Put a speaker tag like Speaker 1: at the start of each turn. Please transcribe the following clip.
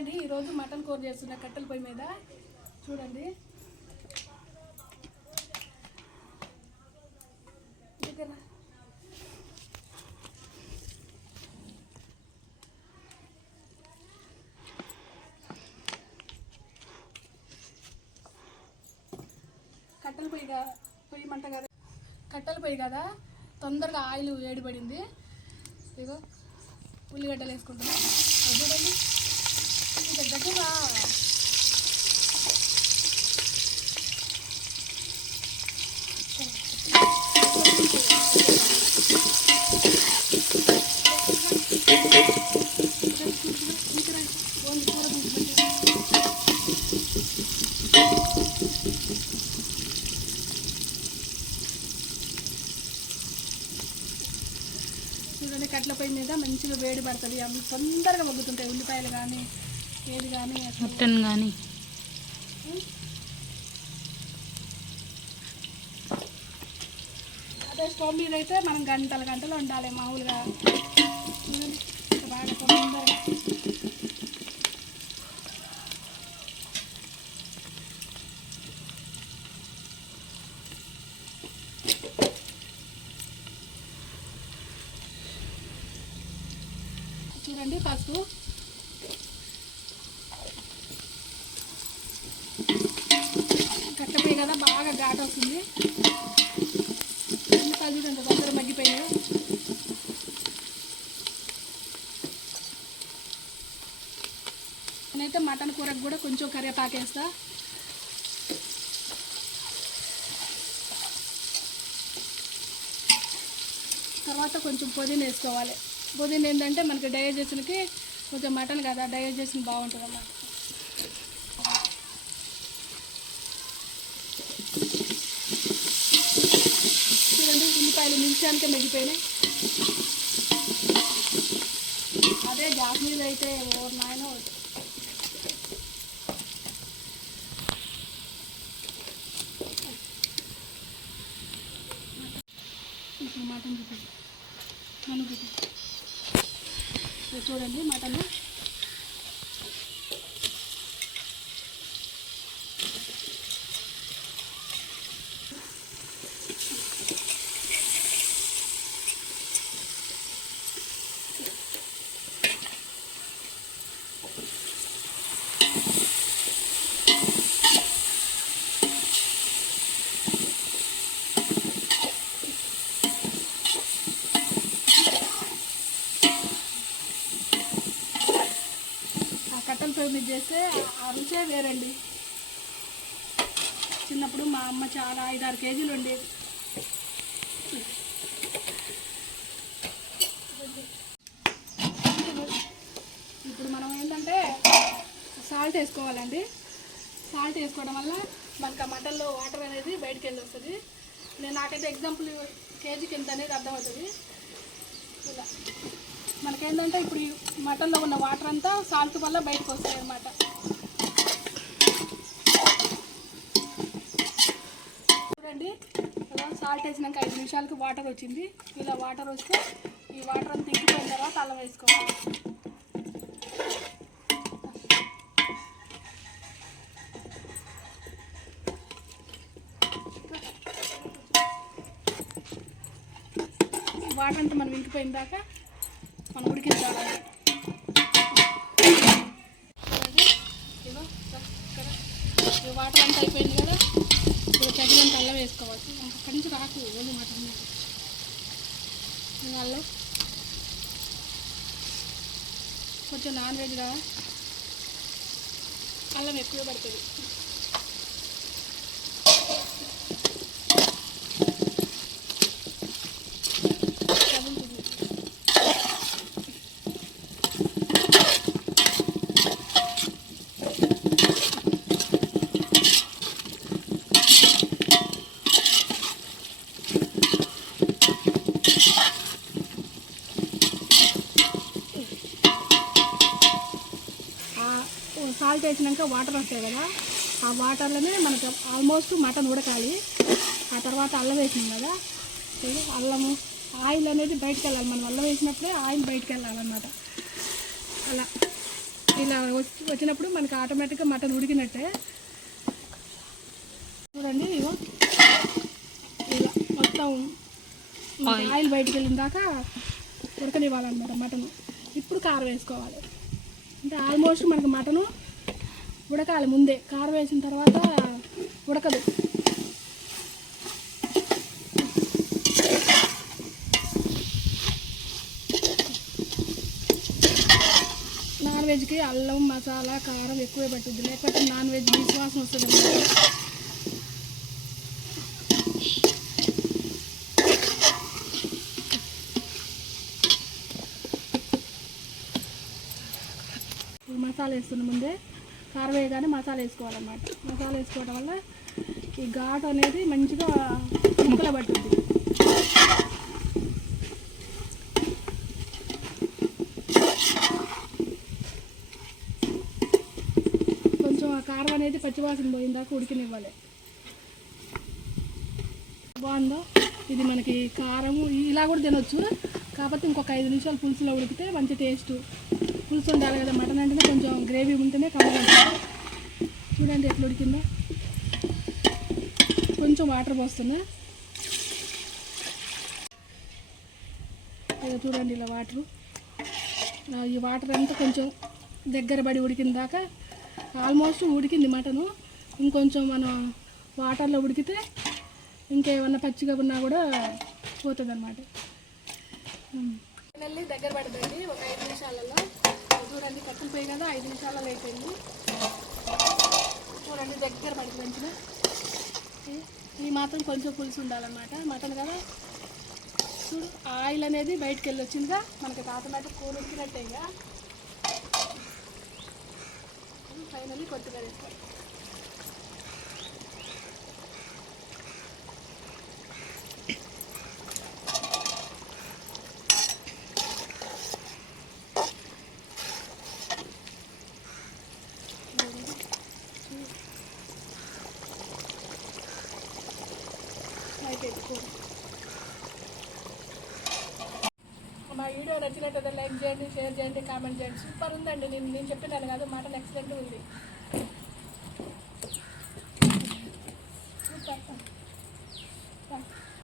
Speaker 1: అండి ఈరోజు మటన్ కూర చేస్తున్నా కట్టెల పొయ్యి మీద. చూడండి. కట్టెల పొయ్యి పొయ్యి మంట కదా. కట్టెల పొయ్యి కదా. తొందరగా ఆయిల్ వేడిపడింది. ఇగో ఉల్లిగడ్డలు వేసుకుంటున్నాం. అది చూడండి చూడండి కట్ల పొయ్యి మీద మంచిగా వేడి పడుతుంది. అవి తొందరగా మగ్గుతుంటాయి. ఉల్లిపాయలు కానీ
Speaker 2: మటన్ కానీ
Speaker 1: అదే స్టవ్ మీద అయితే మనం గంటలు గంటలు ఉండాలి మామూలుగా. చూడండి, బాగా తొందరగా. చూడండి పసుపు కదా బాగా ఘాట్ వస్తుంది ఎంత చూడండి దగ్గర మగ్గిపోయాయి నేనైతే మటన్ కూరకు కూడా కొంచెం కరివేపాకు వేస్తా. తర్వాత కొంచెం పుదీనా వేసుకోవాలి. పుదీనా ఏంటంటే మనకి డైజెషన్కి కొంచెం మటన్ కదా డైజెషన్ బాగుంటుంది అన్నమాట చూడండి ఉల్లిపాయలు నిమిషానికే మెగిపోయినాయి అదే గ్యాస్ మీద అయితే ఓ నాయన ఇప్పుడు మటన్ చూపి మనం చూపి ఇది చూడండి మటన్ ఆ కట్టెల పొయ్యి మీద చేస్తే ఆ- రుచే వేరండి. చిన్నప్పుడు మా అమ్మ చాలా ఐదారు కేజీలు ఉండేది ఇప్పుడు మనం ఏంటంటే సాల్ట్ వేసుకోవాలండి. సాల్ట్ వేసుకోవడం వల్ల మనకు ఆ మటన్లో వాటర్ అనేది బయటికి వెళ్ళి వస్తుంది. నేను నాకైతే ఎగ్జాంపుల్ కేజీకి ఎంత అనేది అర్థమవుతుంది. ఇలా. మనకేంటంటే ఇప్పుడు ఈ మటన్లో ఉన్న వాటర్ అంతా సాల్ట్ వల్ల బయటకు వస్తాయి అన్నమాట. చూడండి ఇలా సాల్ట్ వేసినాక ఐదు నిమిషాలకి వాటర్ వచ్చింది. ఇలా వాటర్ వస్తే ఈ వాటర్ అంతా ఇంకిపోయిన తర్వాత అల్లం వేసుకోవాలి. వాటర్ అంతా మనం ఇంకిపోయిన దాకా ఉడికించాలి చూడండి, ఇదిగో, ఇక్కడ వాటర్ అంతా అయిపోయింది కదా ఇప్పుడు తగినంత అల్లం వేసుకోవచ్చు అక్కడి నుంచి రాకు వెళ్ళి మటన్ అల్లం కొంచెం నాన్ వెజ్ కదా. అల్లం ఎక్కువ పడుతుంది. సాల్ట్ వేసినాక వాటర్ వస్తాయి కదా ఆ వాటర్లోనే మనకు ఆల్మోస్ట్ మటన్ ఉడకాలి. ఆ తర్వాత అల్లం వేసినాం కదా అల్లము ఆయిల్ అనేది బయటకు వెళ్ళాలి. మనం అల్లం వేసినప్పుడే ఆయిల్ బయటకు వెళ్ళాలన్నమాట. అలా ఇలా వచ్చి వచ్చినప్పుడు మనకి ఆటోమేటిక్గా మటన్ ఉడికినట్టే. చూడండి ఇగో ఇలా మొత్తం ఆయిల్ బయటికి వెళ్ళిన దాకా ఉడకనివ్వాలన్నమాట మటన్ ఇప్పుడు కారం వేసుకోవాలి. అంటే ఆల్మోస్ట్ మనకు మటను ఉడకాలి ముందే. కారం వేసిన తర్వాత ఉడకదు. నాన్ వెజ్కి అల్లం మసాలా కారం ఎక్కువే పట్టుద్ది. లేకపోతే నాన్ వెజ్ విశ్వాసం వస్తుంది. మసాలా వేస్తున్న ముందే కారం వేయగానే మసాలా వేసుకోవాలన్నమాట. మసాలా వేసుకోవడం వల్ల ఈ ఘాటు అనేది మంచిగా ముక్కలు పడుతుంది. కొంచెం ఆ కారం అనేది పచ్చివాసన పోయిందాక ఉడికినివ్వాలి. బాగుందో? ఇది మనకి కారము ఇలా కూడా తినొచ్చు. కాకపోతే ఇంకొక ఐదు నిమిషాలు పులుసులో ఉడికితే మంచి టేస్ట్. పులుసు ఉండాలి కదా మటన్ అంటేనే కొంచెం గ్రేవీ ఉంటేనే కమ్మగా చూడండి ఎట్లా ఉడికిందో. కొంచెం వాటర్ పోస్తున్నా. ఇక చూడండి ఇలా వాటరు. ఈ వాటర్ అంతా కొంచెం దగ్గర పడి ఉడికిన దాకా ఆల్మోస్ట్ ఉడికింది మటను. ఇంకొంచెం మనం వాటర్లో ఉడికితే ఇంకేమన్నా పచ్చిగా ఉన్నా కూడా పోతుంది అనమాట దగ్గర పడుతుంది ఒక ఐదు నిమిషాలలో చూడండి కట్టెలు పోయి కదా ఐదు నిమిషాలలో అయిపోయింది చూడండి దగ్గర పడి మంచిగా ఈ- మాత్రం కొంచెం పులుసు ఉండాలన్నమాట. మటన్ కదా. చూడు ఆయిల్ అనేది బయటకు వెళ్ళి వచ్చిందిగా. మనకి ఆటోమేటిక్ కూర ఉడికినట్టే ఇక. ఫైనల్లీ కొద్దిగా వేసుకోవాలి అయిపోయింది కూర మా వీడియో నచ్చినట్టయితే లైక్ చేయండి షేర్ చేయండి కామెంట్ చేయండి. సూపర్ ఉందండి. నేను నేను చెప్పినాను కాదు మాటలు ఎక్సలెంట్ ఉంది.